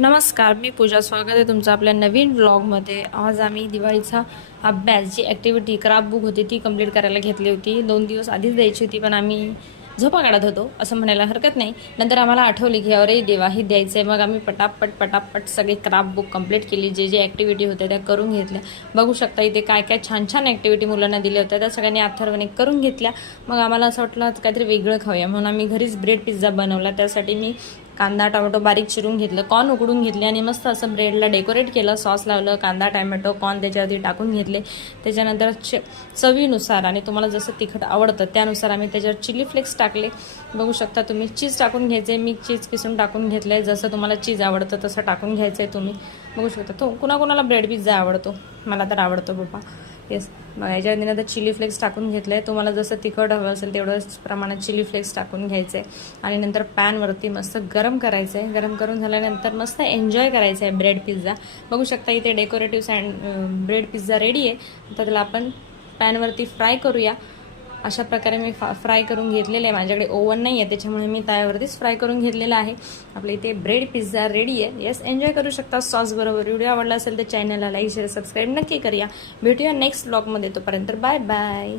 नमस्कार, मी पूजा. स्वागत आहे तुमचं आपल्या नवीन व्लॉगमध्ये. आज आम्ही दिवाळीचा अभ्यास जी ॲक्टिव्हिटी क्राफ्ट बुक होती ती कंप्लीट करायला घेतली होती. 2 दिवस आधीच द्यायची होती, पण आम्ही झोपा काढत होतो असं म्हणायला हरकत नाही. नंतर आम्हाला आठवली की अरे देवा, हे द्यायचं आहे. मग आम्ही पटापट सगळे क्राफ्ट बुक कंप्लीट केली. जे ॲक्टिव्हिटी होत्या त्या करून घेतल्या. बघू शकता इथे काय काय छान छान ॲक्टिव्हिटी मुलांना दिल्या होत्या, त्या सगळ्यांनी अथर्वने करून घेतल्या. मग आम्हाला असं वाटलं काहीतरी वेगळं खाऊया, म्हणून आम्ही घरीच ब्रेड पिझ्झा बनवला. त्यासाठी मी कांदा टोमॅटो बारीक चिरून घेतलं, कॉर्न उकडून घेतले आणि मस्त असं ब्रेडला डेकोरेट केलं. सॉस लावलं, कांदा टोमॅटो कॉर्न त्याच्यावरती टाकून घेतले. त्याच्यानंतर चवीनुसार आणि तुम्हाला जसं तिखट आवडतं त्यानुसार आम्ही त्याच्यावर चिली फ्लेक्स टाकले. बघू शकता तुम्ही. चीज टाकून घ्यायचे, मी चीज किसून टाकून घेतलं आहे. जसं तुम्हाला चीज आवडतं तसं टाकून घ्यायचं आहे तुम्ही. बघू शकता. तो कुणाकुणाला ब्रेड पिझ्झा आवडतो, मला तर आवडतो बाबा. येस, मग याच्यावरती नंतर चिली फ्लेक्स टाकून घेतलं आहे. तुम्हाला जसं तिखट हवं असेल तेवढंच प्रमाणात चिली फ्लेक्स टाकून घ्यायचं आहे. आणि नंतर पॅनवरती मस्त गरम करायचं आहे. गरम करून झाल्यानंतर मस्त एन्जॉय करायचं आहे ब्रेड पिझ्झा. बघू शकता इथे डेकोरेटिव्ह ब्रेड पिझ्झा रेडी आहे. तर त्याला आपण पॅनवरती फ्राय करूया. अशा प्रकारे मी फ्राय करून घेतलेलं आहे. माझ्याकडे ओव्हन नाही आहे त्याच्यामुळे मी तव्यावरतीच फ्राय करून घेतलेलं आहे. आपल्या इथे ब्रेड पिझ्झा रेडी आहे. येस, एन्जॉय करू शकता सॉस बरोबर. व्हिडिओ आवडला असेल तर चॅनलला लाईक शेअर सबस्क्राईब नक्की करूया. भेटूया नेक्स्ट व्लॉगमध्ये. तोपर्यंत बाय बाय.